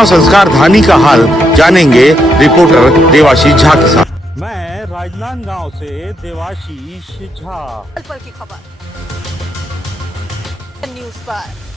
प्रतिमा संस्कार धानी का हाल जानेंगे रिपोर्टर देवाशीष झा के साथ। मैं राजनांदगांव से देवाशीष झा। पल की खबर न्यूज पर।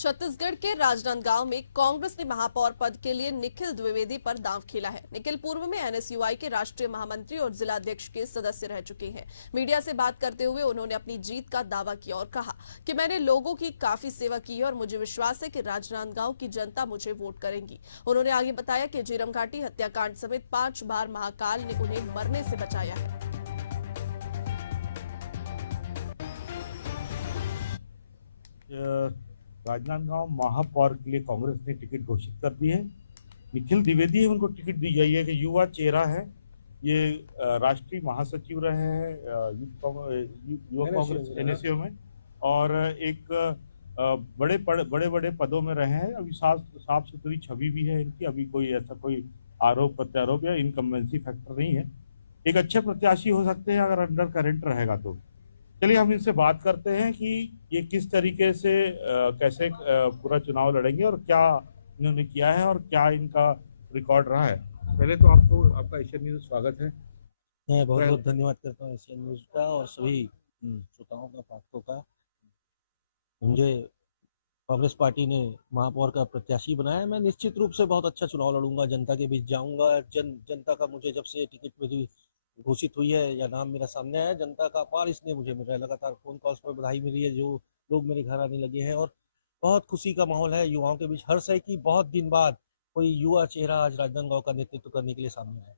छत्तीसगढ़ के राजनांदगांव में कांग्रेस ने महापौर पद के लिए निखिल द्विवेदी पर दांव खेला है। निखिल पूर्व में एनएसयूआई के राष्ट्रीय महामंत्री और जिलाध्यक्ष के सदस्य रह चुके हैं। मीडिया से बात करते हुए उन्होंने अपनी जीत का दावा किया और कहा कि मैंने लोगों की काफी सेवा की है और मुझे विश्वास है कि राजनांदगांव की जनता मुझे वोट करेगी। उन्होंने आगे बताया कि झीरम घाटी हत्याकांड समेत 5 बार महाकाल ने उन्हें मरने से बचाया है। राजनांदगांव महापौर के लिए कांग्रेस ने टिकट घोषित कर दी है। निखिल द्विवेदी उनको टिकट दी गई है कि युवा चेहरा है। ये राष्ट्रीय महासचिव रहे हैं युवा कांग्रेस एनएसयू में और एक बड़े बड़े पदों में रहे हैं। अभी साफ सुथरी छवि भी है इनकी। अभी कोई ऐसा कोई आरोप प्रत्यारोप या इनकम्बेंसी फैक्टर नहीं है। एक अच्छे प्रत्याशी हो सकते हैं अगर अंडर करंट रहेगा तो। चलिए हम इनसे बात करते हैं कि ये किस तरीके से कैसे पूरा चुनाव लड़ेंगे और क्या इन्होंने किया है और क्या इनका रिकॉर्ड रहा है। पहले तो आपका एशियन न्यूज़ स्वागत है। मैं बहुत बहुत धन्यवाद करता हूँ एशियन न्यूज़ का और सभी श्रोताओं का, पाठकों का। मुझे कांग्रेस पार्टी ने महापौर का प्रत्याशी बनाया। मैं निश्चित रूप से बहुत अच्छा चुनाव लड़ूंगा, जनता के बीच जाऊंगा। जनता का मुझे जब से टिकट मेरी घोषित हुई है या नाम मेरा सामने आया, जनता का अपार इसने मुझे मिल रहा है। लगातार फोन कॉल्स पर बधाई मिली है, जो लोग मेरे घर आने लगे हैं और बहुत खुशी का माहौल है। युवाओं के बीच हर्ष है कि बहुत दिन बाद कोई युवा चेहरा आज राजनांदगांव का नेतृत्व करने के लिए सामने आया।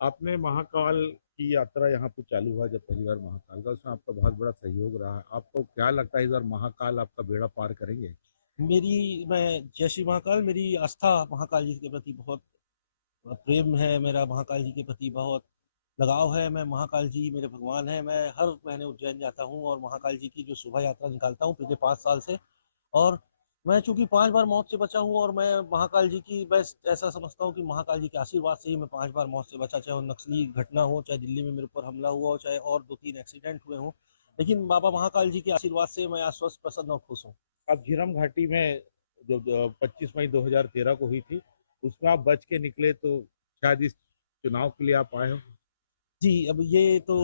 आपने महाकाल की यात्रा यहाँ पे चालू हुआ जब पहली बार महाकाल का, उसमें आपका बहुत बड़ा सहयोग रहा। आपको क्या लगता है इस बार महाकाल आपका बेड़ा पार करेंगे? मैं जय श्री महाकाल, मेरी आस्था महाकाल जी के प्रति बहुत प्रेम है, मेरा महाकाल जी के प्रति बहुत लगाव है। मैं महाकाल जी मेरे भगवान है। मैं हर महीने उज्जैन जाता हूँ और महाकाल जी की जो शोभा यात्रा निकालता हूँ पिछले 5 साल से। और मैं चूंकि 5 बार मौत से बचा हूँ और मैं महाकाल जी की बस ऐसा समझता हूँ कि महाकाल जी के आशीर्वाद से ही मैं 5 बार मौत से बचा। चाहे वो नक्सली घटना हो, चाहे दिल्ली में मेरे ऊपर हमला हुआ हो, चाहे और 2-3 एक्सीडेंट हुए हों, लेकिन बाबा महाकाल जी के आशीर्वाद से मैं आश्वस्त, प्रसन्न और खुश हूँ। अब झीरम घाटी में जो 25 मई 2013 को हुई थी, उसमें आप बच के निकले, तो शायद इस चुनाव के लिए आप आए हो। जी, अब ये तो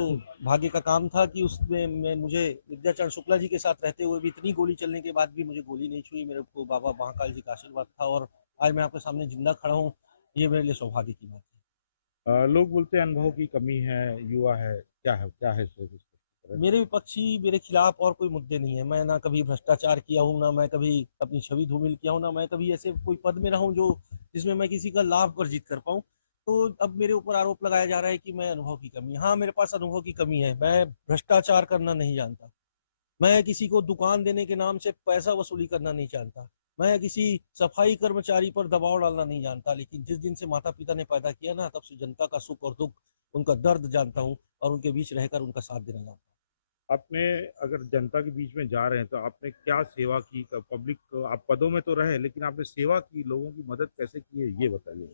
भाग्य का काम था कि उसमें मुझे विद्याचरण शुक्ला जी के साथ रहते हुए भी इतनी गोली चलने के बाद भी मुझे गोली नहीं छुई। मेरे को बाबा महाकाल जी का आशीर्वाद था और आज मैं आपके सामने जिंदा खड़ा हूँ। ये मेरे लिए सौभाग्य की बात है। लोग बोलते हैं अनुभव की कमी है, युवा है, क्या है सोच? मेरे विपक्षी मेरे खिलाफ और कोई मुद्दे नहीं है। मैं ना कभी भ्रष्टाचार किया हूँ, ना मैं कभी अपनी छवि धूमिल किया हूँ, ना मैं कभी ऐसे कोई पद में रहा हूँ जो जिसमें मैं किसी का लाभ अर्जित कर पाऊँ। तो अब मेरे ऊपर आरोप लगाया जा रहा है कि मैं अनुभव की कमी। हाँ, मेरे पास अनुभव की कमी है। मैं भ्रष्टाचार करना नहीं जानता। मैं किसी को दुकान देने के नाम से पैसा वसूली करना नहीं जानता। मैं किसी सफाई कर्मचारी पर दबाव डालना नहीं जानता। लेकिन जिस दिन से माता पिता ने पैदा किया ना, तब से जनता का सुख और दुख, उनका दर्द जानता हूँ और उनके बीच रहकर उनका साथ देना जानता हूँ। आपने अगर जनता के बीच में जा रहे हैं तो आपने क्या सेवा की? पब्लिक आप पदों में तो रहे, लेकिन आपने सेवा की, लोगों की मदद कैसे की है, ये बताइए।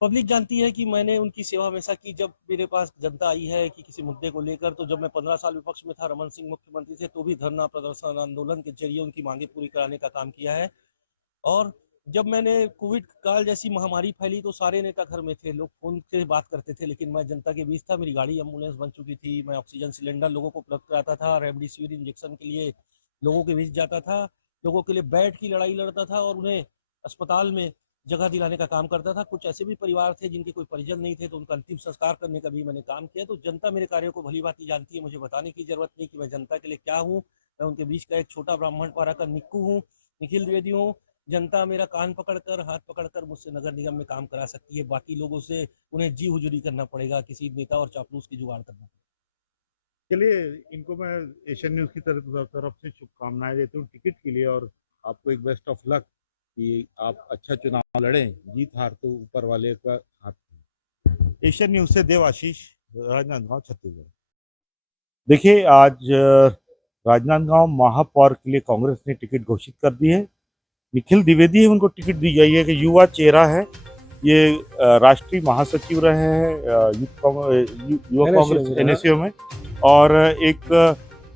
पब्लिक जानती है कि मैंने उनकी सेवा हमेशा की। जब मेरे पास जनता आई है कि किसी मुद्दे को लेकर, तो जब मैं 15 साल विपक्ष में था, रमन सिंह मुख्यमंत्री थे, तो भी धरना प्रदर्शन आंदोलन के जरिए उनकी मांगे पूरी कराने का काम किया है। और जब मैंने कोविड काल जैसी महामारी फैली तो सारे नेता घर में थे, लोग फोन से बात करते थे, लेकिन मैं जनता के बीच था। मेरी गाड़ी एम्बुलेंस बन चुकी थी, मैं ऑक्सीजन सिलेंडर लोगों को उपलब्ध कराता था, रेमडेसिविर इंजेक्शन के लिए लोगों के बीच जाता था, लोगों के लिए बेड की लड़ाई लड़ता था और उन्हें अस्पताल में जगह दिलाने का काम करता था। कुछ ऐसे भी परिवार थे जिनके कोई परिजन नहीं थे, तो उनका अंतिम संस्कार करने का भी मैंने काम किया। तो जनता मेरे कार्यों को भली भांति जानती है। मुझे बताने की जरूरत नहीं कि मैं जनता के लिए क्या हूँ। मैं उनके बीच का एक छोटा ब्राह्मण पारा का निक्कू हूँ, निखिल द्विवेदी हूँ। जनता मेरा कान पकड़कर, हाथ पकड़कर मुझसे नगर निगम में काम करा सकती है। बाकी लोगों से उन्हें जी हुजूरी करना पड़ेगा, किसी नेता और चापलूस की जुगाड़ करना पड़ेगा। चलिए, इनको मैं एशियन न्यूज़ की तरफ से शुभकामनाएं देता हूँ टिकट के लिए और आपको एक बेस्ट ऑफ लक कि आप अच्छा चुनाव लड़ें। जीत हार तो ऊपर वाले का हाथ में। एशियन न्यूज़ से देवाशीष, राजनांदगांव, छत्तीसगढ़। देखिए, आज राजनांदगांव महापौर के लिए कांग्रेस ने टिकट घोषित कर दी है। निखिल द्विवेदी उनको टिकट दी गई है कि युवा चेहरा है। ये राष्ट्रीय महासचिव रहे हैं युवा कांग्रेस एनएसयू में और एक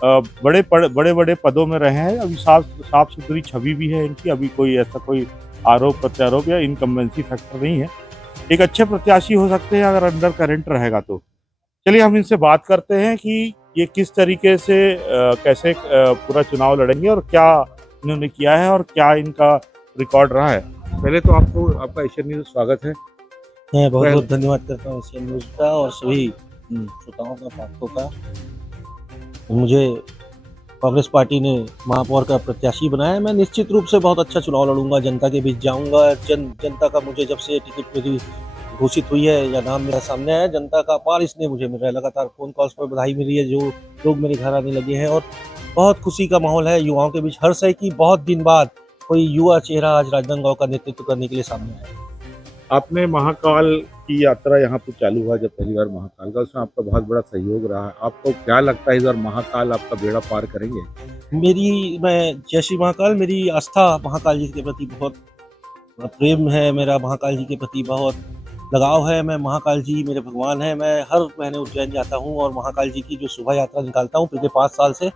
बड़े बड़े पदों में रहे हैं। अभी साफ सुथरी छवि भी है इनकी, अभी कोई ऐसा कोई आरोप प्रत्यारोप या इनकम्बेंसी फैक्टर नहीं है। एक अच्छे प्रत्याशी हो सकते हैं अगर अंडर करंट रहेगा तो। चलिए हम इनसे बात करते हैं कि ये किस तरीके से कैसे पूरा चुनाव लड़ेंगे और क्या इन्होंने किया है और क्या इनका रिकॉर्ड रहा है। पहले तो आपको आपका एशियन न्यूज़ स्वागत है। मैं बहुत पहले- बहुत धन्यवाद करता हूँ एशियन न्यूज़ का और सभी श्रोताओं का, पाठकों का। मुझे कांग्रेस पार्टी ने महापौर का प्रत्याशी बनाया है। मैं निश्चित रूप से बहुत अच्छा चुनाव लड़ूंगा, जनता के बीच जाऊंगा। जनता का मुझे जब से टिकट मेरी घोषित हुई है या नाम मेरा सामने आया, जनता का अपार स्नेह मुझे मिल रहा है। लगातार फोन कॉल्स पर बधाई मिल रही है, जो लोग मेरे घर आने लगे हैं और बहुत खुशी का माहौल है। युवाओं के बीच हर्ष है कि बहुत दिन बाद कोई युवा चेहरा आज राजनांदगांव का नेतृत्व करने के लिए सामने आया। आपने महाकाल की यात्रा यहाँ पे चालू हुआ जब पहली बार महाकाल का, उसमें आपका बहुत बड़ा सहयोग रहा है। आपको क्या लगता है इस बार महाकाल आपका बेड़ा पार करेंगे? मैं जय श्री महाकाल, मेरी आस्था महाकाल जी के प्रति बहुत प्रेम है, मेरा महाकाल जी के प्रति बहुत लगाव है। मैं महाकाल जी मेरे भगवान हैं। मैं हर महीने उज्जैन जाता हूँ और महाकाल जी की जो शोभा यात्रा निकालता हूँ पिछले 5 साल से।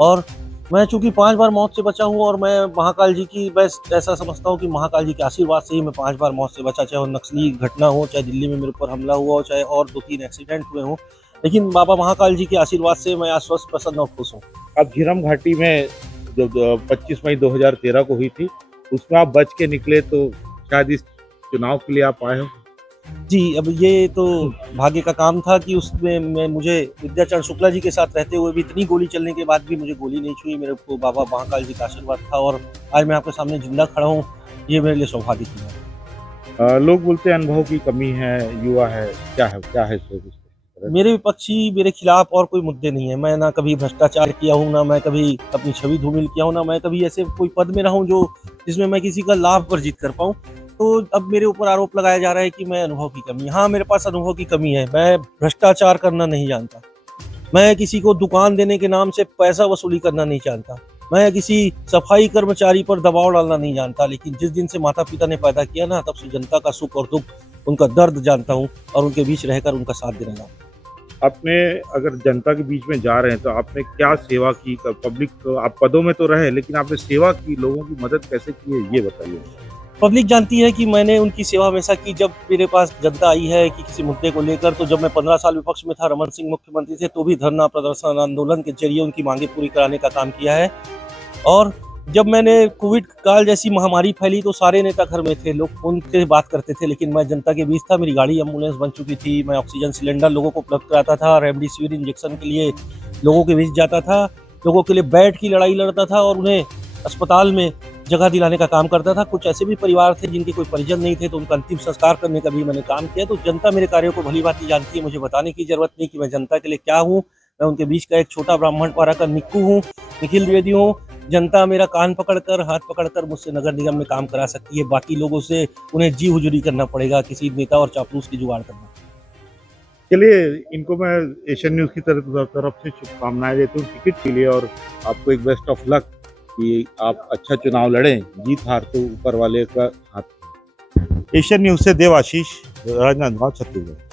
और मैं चूंकि 5 बार मौत से बचा हूँ और मैं महाकाल जी की बस ऐसा समझता हूँ कि महाकाल जी के आशीर्वाद से ही मैं 5 बार मौत से बचा, चाहे वो नक्सली घटना हो, चाहे दिल्ली में मेरे ऊपर हमला हुआ हो, चाहे और 2-3 एक्सीडेंट हुए हों, लेकिन बाबा महाकाल जी के आशीर्वाद से मैं आज स्वस्थ, प्रसन्न और खुश हूँ। अब झीरम घाटी में जो 25 मई 2013 को हुई थी, उसमें आप बच के निकले, तो शायद इस चुनाव के लिए आप आए हो। जी, अब ये तो भाग्य का काम था कि उसमें मुझे विद्याचरण शुक्ला जी के साथ रहते हुए भी इतनी गोली चलने के बाद भी मुझे गोली नहीं छुई। मेरे को बाबा महाकाल जी का आशीर्वाद था और आज मैं आपके सामने जिंदा खड़ा हूँ, ये मेरे लिए सौभाग्य की बात है। लोग बोलते हैं अनुभव की कमी है, युवा है, क्या है सोच इस पर? मेरे विपक्षी मेरे खिलाफ और कोई मुद्दे नहीं है। मैं ना कभी भ्रष्टाचार किया हूँ, ना मैं कभी अपनी छवि धूमिल किया हूँ, ना मैं कभी ऐसे कोई पद में रहा हूँ जो जिसमें मैं किसी का लाभ अर्जित कर पाऊँ। तो अब मेरे ऊपर आरोप लगाया जा रहा है कि मैं अनुभव की कमी, हाँ मेरे पास अनुभव की कमी है। मैं भ्रष्टाचार करना नहीं जानता, मैं किसी को दुकान देने के नाम से पैसा वसूली करना नहीं जानता, मैं किसी सफाई कर्मचारी पर दबाव डालना नहीं जानता। लेकिन जिस दिन से माता पिता ने पैदा किया ना, तब से जनता का सुख और दुख, उनका दर्द जानता हूँ और उनके बीच रहकर उनका साथ देना जानता हूँ। आपने अगर जनता के बीच में जा रहे हैं तो आपने क्या सेवा की? पब्लिक, आप पदों में तो रहे लेकिन आपने सेवा की, लोगों की मदद कैसे की है, ये बताइए। पब्लिक जानती है कि मैंने उनकी सेवा हमेशा की। जब मेरे पास जनता आई है कि किसी मुद्दे को लेकर, तो जब मैं 15 साल विपक्ष में था, रमन सिंह मुख्यमंत्री थे, तो भी धरना प्रदर्शन आंदोलन के जरिए उनकी मांगे पूरी कराने का काम किया है। और जब मैंने कोविड काल जैसी महामारी फैली तो सारे नेता घर में थे, लोग फोन से बात करते थे, लेकिन मैं जनता के बीच था। मेरी गाड़ी एम्बुलेंस बन चुकी थी, मैं ऑक्सीजन सिलेंडर लोगों को उपलब्ध कराता था, रेमडेसिविर इंजेक्शन के लिए लोगों के बीच जाता था, लोगों के लिए बेड की लड़ाई लड़ता था और उन्हें अस्पताल में जगह दिलाने का काम करता था। कुछ ऐसे भी परिवार थे जिनके कोई परिजन नहीं थे, तो उनका अंतिम संस्कार करने का भी मैंने काम किया। तो जनता मेरे कार्यों को भली भांति जानती है, मुझे बताने की जरूरत नहीं कि मैं जनता के लिए क्या हूँ। मैं उनके बीच का एक छोटा ब्राह्मण पारा का निक्कू हूँ, निखिल द्विवेदी हूँ। जनता मेरा कान पकड़कर, हाथ पकड़कर मुझसे नगर निगम में काम करा सकती है। बाकी लोगों से उन्हें जी हुजूरी करना पड़ेगा, किसी नेता और चापलूस की जुगाड़ करना। चलिए, इनको मैं एशियन न्यूज़ की तरफ से शुभकामनाएं देता हूँ टिकट के लिए और आपको एक बेस्ट ऑफ लक कि आप अच्छा चुनाव लड़ें। जीत हार तो ऊपर वाले का हाथ। एशियन न्यूज़ से देवाशीष, राजनांदगांव, छत्तीसगढ़।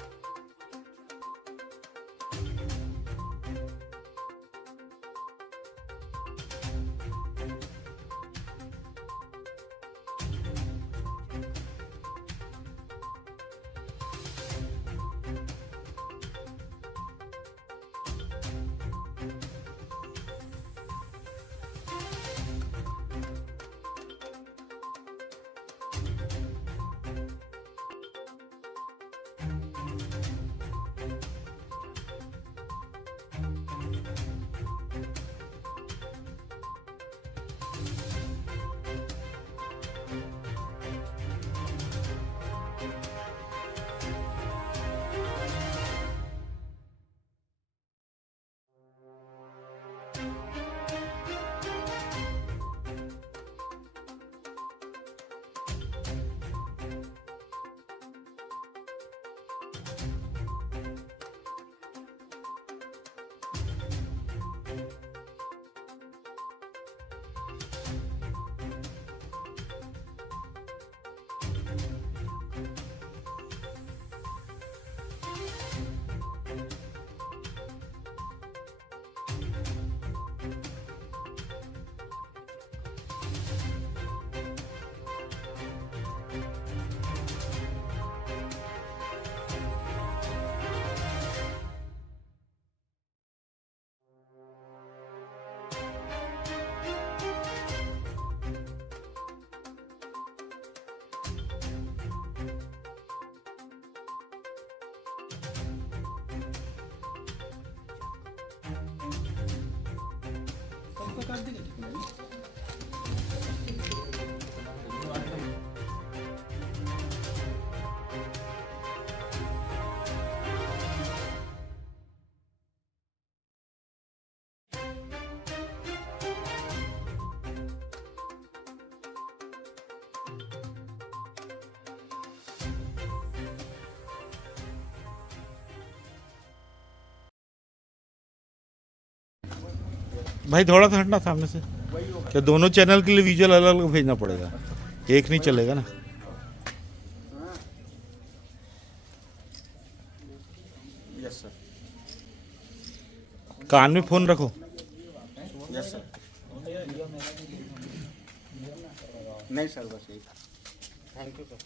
भाई थोड़ा सा हटना सामने से। क्या दोनों चैनल के लिए विजुअल अलग अलग भेजना पड़ेगा? एक नहीं चलेगा ना। Yes sir. कान में फोन रखो। Yes sir. नहीं सर, बस यही। Thank you sir.